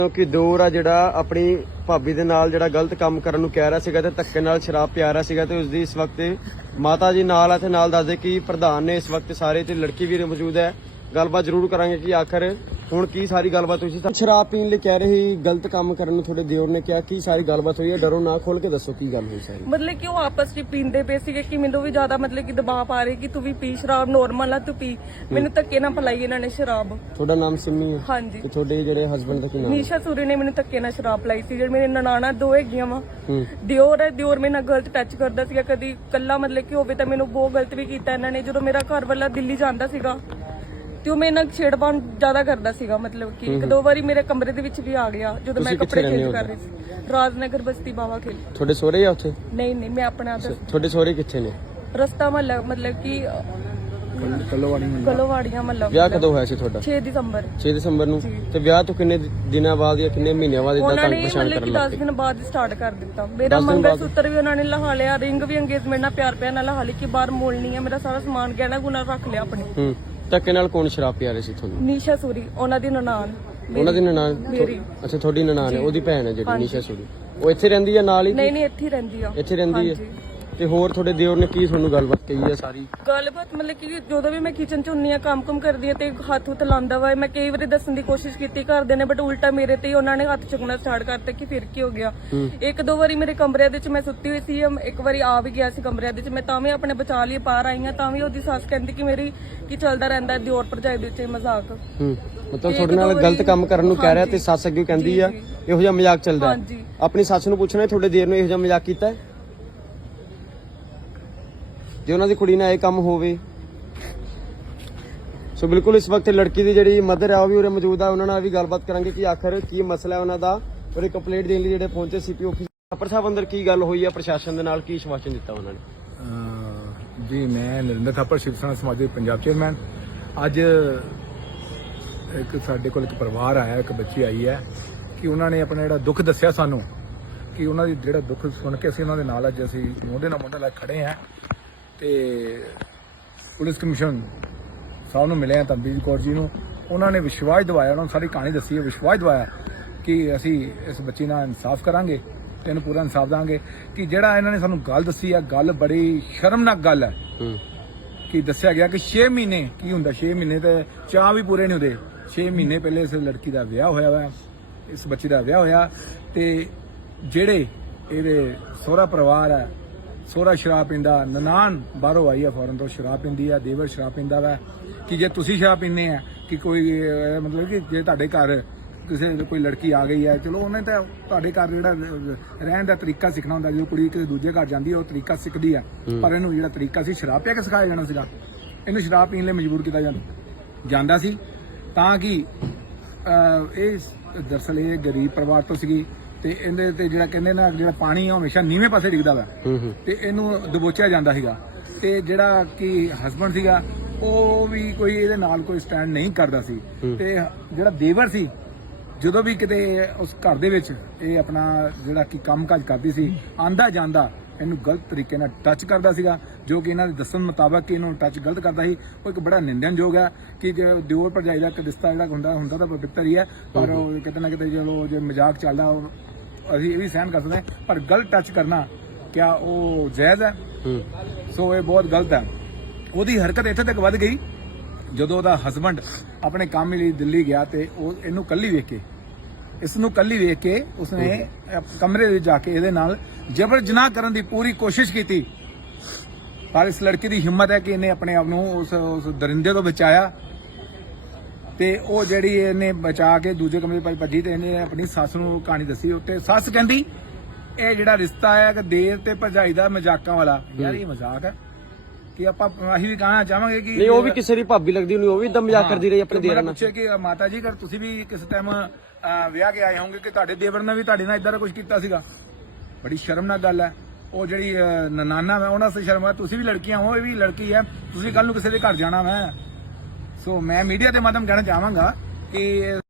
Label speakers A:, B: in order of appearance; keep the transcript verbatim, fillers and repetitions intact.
A: ਕਿ ਦੌਰ ਆ ਜਿਹੜਾ ਆਪਣੀ ਭਾਬੀ ਦੇ ਨਾਲ ਜਿਹੜਾ ਗਲਤ ਕੰਮ ਕਰਨ ਨੂੰ ਕਹਿ ਰਿਹਾ ਸੀਗਾ ਤੇ ਧੱਕੇ ਨਾਲ ਸ਼ਰਾਬ ਪਿਆ ਰਿਹਾ ਸੀਗਾ ਤੇ ਉਸ ਦੀ ਇਸ ਵਕਤ ਮਾਤਾ ਜੀ ਨਾਲ ਆ ਤੇ ਨਾਲ ਦੱਸਦੇ ਕਿ ਪ੍ਰਧਾਨ ਨੇ ਇਸ ਵਕਤ ਸਾਰੇ ਤੇ ਲੜਕੀ ਵੀ ਮੌਜੂਦ ਹੈ। ਗੱਲਬਾਤ ਜ਼ਰੂਰ ਕਰਾਂਗੇ ਕਿ ਆਖਰ ਹੁਣ ਕੀ ਸਾਰੀ ਗੱਲਬਾਤ ਹੋਈ ਸੀ। ਸ਼ਰਾਬ ਪੀਣ ਲਈ ਕਹਿ ਰਹੀ ਗਲਤ ਕੰਮ ਕਰਨ ਨੂੰ ਤੁਹਾਡੇ ਦਿਓਰ ਨੇ ਕਿਹਾ ਕੀ ਸਾਰੀ ਗੱਲਬਾਤ ਹੋਈ ਹੈ? ਡਰੋ ਨਾ, ਖੋਲ ਕੇ ਦੱਸੋ ਕੀ ਗੱਲ ਹੋਈ ਸਾਰੀ।
B: ਮਤਲਬ ਕਿ ਉਹ ਆਪਸ ਵਿੱਚ ਪੀਂਦੇ ਪਏ ਸੀਗੇ ਕਿ ਮੈਨੂੰ ਵੀ ਜ਼ਿਆਦਾ ਮਤਲਬ ਕਿ ਦਬਾਅ ਪਾ ਰਹੇ ਕਿ ਤੂੰ ਵੀ ਪੀ ਸ਼ਰਾਬ, ਨੋਰਮਲ ਆ ਤੂੰ ਪੀ। ਮੈਨੂੰ ਧੱਕੇ ਨਾਲ ਪਲਾਈ ਇਹਨਾਂ ਨੇ ਸ਼ਰਾਬ।
A: ਤੁਹਾਡਾ ਨਾਮ ਸਿੰਮੀ ਹੈ?
B: ਹਾਂਜੀ।
A: ਤੇ ਤੁਹਾਡੇ ਜਿਹੜੇ ਹਸਬੰਡ ਦਾ ਕੀ ਨਾਮ?
B: ਨੀਸ਼ਾ ਸੂਰੀ ਨੇ ਮੈਨੂੰ ਧੱਕੇ ਨਾਲ ਸ਼ਰਾਬ ਪਲਾਈ ਸੀ। ਜਿਹੜੇ ਮੇਰੇ ਨਨਾਣਾ ਦੋ ਹੈਗੀਆਂ ਵਾ, ਦਿਓਰ ਹੈ, ਦਿਓਰ ਮੇਰੇ ਨਾਲ ਗਲਤ ਟੱਚ ਕਰਦਾ ਸੀਗਾ। ਕਦੀ ਕੱਲਾ ਮਤਲਬ ਕਿ ਹੋਵੇ ਤਾਂ ਮੈਨੂੰ ਬਹੁਤ ਗਲਤ ਵੀ ਕੀਤਾ ਇਹਨਾਂ ਨੇ। ਜਦੋਂ ਮੇਰਾ ਘਰ ਵਾਲਾ ਦਿੱਲੀ ਜਾਂਦਾ ਸੀਗਾ ਤੇ ਉਹ ਮੇਰੇ ਨਾਲ ਛੇੜਪਾਣ ਜ਼ਿਆਦਾ ਕਰਦਾ ਸੀਗਾ। ਮਤਲਬ ਕਿ ਇੱਕ ਦੋ ਵਾਰੀ ਮੇਰੇ ਕਮਰੇ ਦੇ ਵਿੱਚ ਵੀ ਆ ਗਿਆ ਜਦੋਂ ਮੈਂ ਕੱਪੜੇ ਚੇਂਜ ਕਰ ਰਹੀ ਸੀ। ਰਾਜਨਗਰ ਬਸਤੀ ਬਾਵਾ ਖੇਲ।
A: ਤੁਹਾਡੇ ਸਹੁਰੇ ਆ ਉੱਥੇ?
B: ਨਹੀਂ ਨਹੀਂ, ਮੈਂ ਆਪਣਾ
A: ਤੁਹਾਡੇ ਸਹੁਰੇ ਕਿੱਥੇ ਨੇ?
B: ਰਸਤਾ ਮਹੱਲਾ ਮਤਲਬ ਕਿ ਗਲੋਵਾੜੀਆਂ ਮਹੱਲਾ।
A: ਵਿਆਹ ਕਦੋਂ ਹੋਇਆ ਸੀ ਤੁਹਾਡਾ?
B: ਛੇ ਦਸੰਬਰ।
A: ਛੇ ਦਸੰਬਰ ਨੂੰ। ਤੇ ਵਿਆਹ ਤੋਂ ਕਿੰਨੇ ਦਿਨਾਂ ਬਾਅਦ ਜਾਂ ਕਿੰਨੇ ਮਹੀਨਿਆਂ ਬਾਅਦ ਇਦਾਂ
B: ਉਹਨਾਂ
A: ਤੰਗ
B: ਨੇ
A: ਪਛਾਣ
B: ਮਤਲਬ
A: ਕਰਨ
B: ਕਿ
A: ਲੱਗ
B: ਦਸ
A: ਪਏ?
B: ਦਿਨ ਬਾਅਦ ਸਟਾਰਟ ਕਰ ਦਿੱਤਾ। ਮੇਰਾ ਮੰਗਲ ਸੂਤਰ ਵੀ ਉਹਨਾਂ ਨੇ ਲਹਾ ਲਿਆ, ਰਿੰਗ ਵੀ ਅੰਗੇਜਮੈਂਟ ਨਾਲ ਪਿਆਰ ਪਿਆਰ ਨਾਲ ਲਹਾ ਲਈ ਕਿ ਬਾਹਰ ਮੋਲਣੀ ਹੈ। ਮੇਰਾ ਸਾਰਾ ਸਮਾਨ ਗਹਿਣਾ ਗੁਣਾ ਰੱਖ ਲਿਆ ਆਪਣੇ।
A: ਹੂੰ। ਧੱਕੇ ਨਾਲ ਕੌਣ ਸ਼ਰਾਬ ਪਿਆ ਰਹੀ ਸੀ ਤੁਹਾਨੂੰ?
B: ਨੀਸ਼ਾ ਸੂਰੀ, ਉਹਨਾਂ ਦੀ ਨਨਾਣ।
A: ਉਹਨਾਂ ਦੀ ਨਨਾਣ?
B: ਮੇਰੀ।
A: ਅੱਛਾ, ਤੁਹਾਡੀ ਨਨਾਣ ਹੈ, ਉਹਦੀ ਭੈਣ ਹੈ ਜਿਹੜੀ ਨੀਸ਼ਾ ਸੂਰੀ। ਉਹ ਇੱਥੇ ਰਹਿੰਦੀ ਹੈ ਨਾਲ ਹੀ?
B: ਨਹੀਂ ਨਹੀਂ, ਇੱਥੇ ਹੀ ਰਹਿੰਦੀ ਆ।
A: ਇੱਥੇ ਰਹਿੰਦੀ ਹੈ। ਤੇ ਹੋਰ ਤੁਹਾਡੇ ਦਿਓਰ ਨੇ ਕੀ ਤੁਹਾਨੂੰ ਗੱਲਬਾਤ ਕਹੀ ਹੈ ਸਾਰੀ?
B: ਗੱਲਬਾਤ ਮਤਲਬ ਕਿ ਜਦੋਂ ਵੀ ਮੈਂ ਕਿਚਨ ਚ ਹੁੰਨੀ ਆ, ਕੰਮ ਕੰਮ ਕਰਦੀ ਆ ਤੇ ਹੱਥ ਹੁੱਥ ਲਾਉਂਦਾ ਵਾ। ਮੈਂ ਕਈ ਵਾਰੀ ਦੱਸਣ ਦੀ ਕੋਸ਼ਿਸ਼ ਕੀਤੀ ਘਰਦੇ ਨੇ, ਬਟ ਉਲਟਾ ਮੇਰੇ ਤੇ ਹੀ ਉਹਨਾਂ ਨੇ ਹੱਥ ਚੁੱਕਣਾ ਸਟਾਰਟ ਕਰਤਾ ਕਿ ਫਿਰ ਕੀ ਹੋ ਗਿਆ। ਇੱਕ ਦੋ ਵਾਰੀ ਮੇਰੇ ਕਮਰਿਆਂ ਦੇ ਵਿੱਚ ਮੈਂ ਸੁੱਤੀ ਹੋਈ ਸੀ, ਇੱਕ ਵਾਰੀ ਆ ਵੀ ਗਿਆ ਸੀ ਕਮਰਿਆਂ ਦੇ ਵਿੱਚ। ਮੈਂ ਤਾਂ ਵੀ ਆਪਣੇ ਬਚਾ ਲਈ ਬਾਹਰ ਆਈ ਆ, ਤਾਂ ਵੀ ਉਹਦੀ ਸੱਸ ਕਹਿੰਦੀ ਕਿ ਮੇਰੀ ਕੀ ਚੱਲਦਾ ਰਹਿੰਦਾ ਦਿਓਰ ਭਰਜਾਈ ਦੇ ਵਿੱਚ ਮਜ਼ਾਕ।
A: ਹੂੰ। ਮਤਲਬ ਤੁਹਾਡੇ ਨਾਲ ਗਲਤ ਕੰਮ ਕਰਨ ਨੂੰ ਕਹਿ ਰਿਹਾ ਤੇ ਸੱਸ ਅੱਗੇ ਕਹਿੰਦੀ ਆ ਇਹੋ ਜਿਹਾ ਮਜ਼ਾਕ ਚੱਲਦਾ ਹੈ। ਆਪਣੀ ਸੱਸ ਨੂੰ ਪੁੱਛਣਾ ਤੁਹਾਡੇ ਦੇਰ ਨੂੰ ਇਹੋ ਜਿਹਾ ਮਜ਼ਾਕ ਕੀਤਾ ਹੈ? ਜੇ ਉਹਨਾਂ ਦੀ ਕੁੜੀ ਨਾਲ ਇਹ ਕੰਮ ਹੋਵੇ। ਸੋ ਬਿਲਕੁਲ ਇਸ ਵਕਤ ਲੜਕੀ ਦੀ ਜਿਹੜੀ ਮਦਰ ਆ ਉਹ ਵੀ ਉਰੇ ਮੌਜੂਦ ਆ, ਉਹਨਾਂ ਨਾਲ ਵੀ ਗੱਲਬਾਤ ਕਰਾਂਗੇ ਕਿ ਆਖਰ ਕੀ ਮਸਲਾ ਹੈ ਉਹਨਾਂ ਦਾ ਔਰ ਇੱਕ ਕੰਪਲੇਂਟ ਦੇਣ ਲਈ ਜਿਹੜੇ ਪਹੁੰਚੇ ਸੀਪੀ ਆਫਿਸ। ਪਰ ਸਾਹਿਬ ਅੰਦਰ ਕੀ ਗੱਲ ਹੋਈ ਹੈ, ਪ੍ਰਸ਼ਾਸਨ ਦੇ ਨਾਲ ਕੀ ਸ਼ਵਾਸਨ ਦਿੱਤਾ ਉਹਨਾਂ ਨੇ?
C: ਜੀ ਮੈਂ ਨਰਿੰਦਰ ਥਾਪਰ, ਸ਼ਿਵ ਸੈਨਾ ਸਮਾਜ ਦੇ ਪੰਜਾਬ ਚੇਅਰਮੈਨ। ਅੱਜ ਇੱਕ ਸਾਡੇ ਕੋਲ ਇੱਕ ਪਰਿਵਾਰ ਆਇਆ, ਇੱਕ ਬੱਚੀ ਆਈ ਹੈ ਕਿ ਉਹਨਾਂ ਨੇ ਆਪਣਾ ਜਿਹੜਾ ਦੁੱਖ ਦੱਸਿਆ ਸਾਨੂੰ ਕਿ ਉਹਨਾਂ ਦੀ ਜਿਹੜਾ ਦੁੱਖ ਸੁਣ ਕੇ ਅਸੀਂ ਉਹਨਾਂ ਦੇ ਨਾਲ ਅੱਜ ਅਸੀਂ ਮੋਢੇ ਨਾਲ ਮੋਢਾ ਲਾ ਖੜੇ ਹਾਂ ਤੇ ਪੁਲਿਸ ਕਮਿਸ਼ਨ ਸਾਹਿਬ ਨੂੰ ਮਿਲੇ ਆ, ਤਨਵੀਰ ਕੌਰ ਜੀ ਨੂੰ। ਉਹਨਾਂ ਨੇ ਵਿਸ਼ਵਾਸ ਦਿਵਾਇਆ, ਉਹਨਾਂ ਨੂੰ ਸਾਰੀ ਕਹਾਣੀ ਦੱਸੀ ਹੈ, ਵਿਸ਼ਵਾਸ ਦਿਵਾਇਆ ਕਿ ਅਸੀਂ ਇਸ ਬੱਚੀ ਨਾਲ ਇਨਸਾਫ ਕਰਾਂਗੇ ਤੇ ਇਹਨੂੰ ਪੂਰਾ ਇਨਸਾਫ ਦਾਂਗੇ। ਕਿ ਜਿਹੜਾ ਇਹਨਾਂ ਨੇ ਸਾਨੂੰ ਗੱਲ ਦੱਸੀ ਹੈ, ਗੱਲ ਬੜੀ ਸ਼ਰਮਨਾਕ ਗੱਲ ਹੈ ਕਿ ਦੱਸਿਆ ਗਿਆ ਕਿ ਛੇ ਮਹੀਨੇ ਕੀ ਹੁੰਦਾ, ਛੇ ਮਹੀਨੇ ਤੇ ਚਾਹ ਵੀ ਪੂਰੇ ਨਹੀਂ ਹੁੰਦੇ। ਛੇ ਮਹੀਨੇ ਪਹਿਲੇ ਇਸ ਲੜਕੀ ਦਾ ਵਿਆਹ ਹੋਇਆ ਵਾ, ਇਸ ਬੱਚੀ ਦਾ ਵਿਆਹ ਹੋਇਆ ਤੇ ਜਿਹੜੇ ਇਹਦੇ ਸਹੁਰਾ ਪਰਿਵਾਰ ਹੈ, ਸਹੁਰਾ ਸ਼ਰਾਬ ਪੀਂਦਾ, ਨਨਾਣ ਬਾਹਰੋਂ ਆਈ ਹੈ ਫੌਰਨ ਤੋਂ ਸ਼ਰਾਬ ਪੀਂਦੀ ਹੈ, ਦੇਵਰ ਸ਼ਰਾਬ ਪੀਂਦਾ ਵਾ। ਕਿ ਜੇ ਤੁਸੀਂ ਸ਼ਰਾਬ ਪੀਂਦੇ ਆ ਕਿ ਕੋਈ ਮਤਲਬ ਕਿ ਜੇ ਤੁਹਾਡੇ ਘਰ ਕਿਸੇ ਕੋਈ ਲੜਕੀ ਆ ਗਈ ਹੈ, ਚਲੋ ਉਹਨੇ ਤਾਂ ਤੁਹਾਡੇ ਘਰ ਜਿਹੜਾ ਰਹਿਣ ਦਾ ਤਰੀਕਾ ਸਿੱਖਣਾ ਹੁੰਦਾ। ਜਦੋਂ ਕੁੜੀ ਕਿਸੇ ਦੂਜੇ ਘਰ ਜਾਂਦੀ ਹੈ ਉਹ ਤਰੀਕਾ ਸਿੱਖਦੀ ਹੈ, ਪਰ ਇਹਨੂੰ ਜਿਹੜਾ ਤਰੀਕਾ ਸੀ ਸ਼ਰਾਬ ਪਿਆ ਕੇ ਸਿਖਾਇਆ ਜਾਣਾ ਸੀਗਾ। ਇਹਨੂੰ ਸ਼ਰਾਬ ਪੀਣ ਲਈ ਮਜਬੂਰ ਕੀਤਾ ਜਾਂਦਾ ਸੀ ਤਾਂ ਕਿ ਇਹ ਦਰਅਸਲ ਇਹ ਗਰੀਬ ਪਰਿਵਾਰ ਤੋਂ ਸੀਗੀ ਤੇ ਇਹਦੇ ਤੇ ਜਿਹੜਾ ਕਹਿੰਦੇ ਨਾ ਜਿਹੜਾ ਪਾਣੀ ਆ ਹਮੇਸ਼ਾ ਨੀਵੇਂ ਪਾਸੇ ਡਿੱਗਦਾ ਵਾ ਤੇ ਇਹਨੂੰ ਦਬੋਚਿਆ ਜਾਂਦਾ ਸੀਗਾ। ਤੇ ਜਿਹੜਾ ਕਿ ਹਸਬੰਡ ਸੀਗਾ ਉਹ ਵੀ ਕੋਈ ਇਹਦੇ ਨਾਲ ਕੋਈ ਸਟੈਂਡ ਨਹੀਂ ਕਰਦਾ ਸੀ। ਤੇ ਜਿਹੜਾ ਦੇਵਰ ਸੀ, ਜਦੋਂ ਵੀ ਕਿਤੇ ਉਸ ਘਰ ਦੇ ਵਿੱਚ ਇਹ ਆਪਣਾ ਜਿਹੜਾ ਕਿ ਕੰਮਕਾਜ ਕਰਦੀ ਸੀ, ਆਂਦਾ ਜਾਂਦਾ ਇਹਨੂੰ ਗਲਤ ਤਰੀਕੇ ਨਾਲ ਟੱਚ ਕਰਦਾ ਸੀਗਾ, ਜੋ ਕਿ ਇਹਨਾਂ ਦੇ ਦੱਸਣ ਮੁਤਾਬਕ ਕਿ ਇਹਨੂੰ ਟੱਚ ਗਲਤ ਕਰਦਾ ਸੀ। ਉਹ ਇੱਕ ਬੜਾ ਨਿੰਦਣਯੋਗ ਹੈ ਕਿ ਦਿਓਰ ਭਰਜਾਈ ਦਾ ਰਿਸ਼ਤਾ ਜਿਹੜਾ ਹੁੰਦਾ ਹੁੰਦਾ ਤਾਂ ਪਵਿੱਤਰ ਹੀ ਹੈ, ਪਰ ਉਹ ਕਿਤੇ ਨਾ ਕਿਤੇ ਚਲੋ ਜੇ ਮਜ਼ਾਕ ਚੱਲਦਾ ਉਹ ਅਸੀਂ ਇਹ ਵੀ ਸਹਿਣ ਕਰ ਸਕਦੇ ਹਾਂ, ਪਰ ਗਲਤ ਟੱਚ ਕਰਨਾ ਕਿਆ ਉਹ ਜਾਇਜ਼ ਹੈ? ਸੋ ਇਹ ਬਹੁਤ ਗਲਤ ਹੈ। ਉਹਦੀ ਹਰਕਤ ਇੱਥੇ ਤੱਕ ਵੱਧ ਗਈ ਜਦੋਂ ਉਹਦਾ ਹਸਬੰਡ ਆਪਣੇ ਕੰਮ ਲਈ ਦਿੱਲੀ ਗਿਆ ਤੇ ਉਹ ਇਹਨੂੰ ਕੱਲੀ ਵੇਖ ਕੇ ਇਸ ਨੂੰ ਕੱਲੀ ਵੇਖ ਕੇ ਉਸਨੇ ਕਮਰੇ ਵਿੱਚ ਜਾ ਕੇ ਇਹਦੇ ਨਾਲ ਜਬਰ ਜਨਾਹ ਕਰਨ ਦੀ ਪੂਰੀ ਕੋਸ਼ਿਸ਼ ਕੀਤੀ। ਪਰ ਇਸ ਲੜਕੀ ਦੀ ਹਿੰਮਤ ਹੈ ਕਿ ਇਹਨੇ ਆਪਣੇ ਆਪ ਨੂੰ ਉਸ ਉਸ ਦਰਿੰਦੇ ਤੋਂ ਬਚਾਇਆ ਤੇ ਉਹ ਜਿਹੜੀ ਇਹਨੇ ਬਚਾ ਕੇ ਦੂਜੇ ਕਮਰੇ ਵਿੱਚ ਭੱਜੀ ਤੇ ਇਹਨੇ ਆਪਣੀ ਸੱਸ ਨੂੰ ਕਹਾਣੀ ਦੱਸੀ। ਉੱਤੇ ਸੱਸ ਕਹਿੰਦੀ ਇਹ ਜਿਹੜਾ ਰਿਸ਼ਤਾ ਹੈ ਕਿ ਦੇਰ ਤੇ ਭਰਜਾਈ ਦਾ ਮਜ਼ਾਕਾਂ ਵਾਲਾ। ਯਾਰ ਇਹ ਮਜ਼ਾਕ ਹੈ ਕਿ ਆਪਾਂ ਅਸੀਂ ਵੀ ਕਹਿਣਾ ਚਾਹਾਂਗੇ ਕਿ
A: ਨਹੀਂ, ਉਹ ਵੀ ਕਿਸੇ ਦੀ ਭਾਬੀ ਲੱਗਦੀ ਉਹਨੂੰ, ਉਹ ਵੀ ਇਦਾਂ ਮਜ਼ਾਕ ਕਰਦੀ ਰਹੀ ਆਪਣੇ ਦੇਵਰ ਨਾਲ।
C: ਪੁੱਛੇ ਕਿ ਮਾਤਾ ਜੀ ਅਗਰ ਤੁਸੀਂ ਵੀ ਕਿਸੇ ਟਾਈਮ ਵਿਆਹ ਕੇ ਆਏ ਹੋਗੇ ਕਿ ਤੁਹਾਡੇ ਦੇਵਰ ਨੇ ਵੀ ਤੁਹਾਡੇ ਨਾਲ ਇਦਾਂ ਦਾ ਕੁਝ ਕੀਤਾ ਸੀਗਾ। ਬੜੀ ਸ਼ਰਮਨਾਕ ਗੱਲ ਹੈ। ਉਹ ਜਿਹੜੀ ਨਨਾਨਾ ਹੈ ਉਹਨਾਂ ਸੇ ਸ਼ਰਮ ਹੈ। ਤੁਸੀਂ ਵੀ ਲੜਕੀਆਂ ਹੋ, ਇਹ ਵੀ ਲੜਕੀ ਹੈ, ਤੁਸੀਂ ਕੱਲ ਨੂੰ ਕਿਸੇ ਦੇ ਘਰ ਜਾਣਾ ਮੈਂ। ਸੋ ਮੈਂ ਮੀਡੀਆ ਦੇ ਮਾਧਿਅਮ ਕਹਿਣਾ ਚਾਹਾਂਗਾ ਕਿ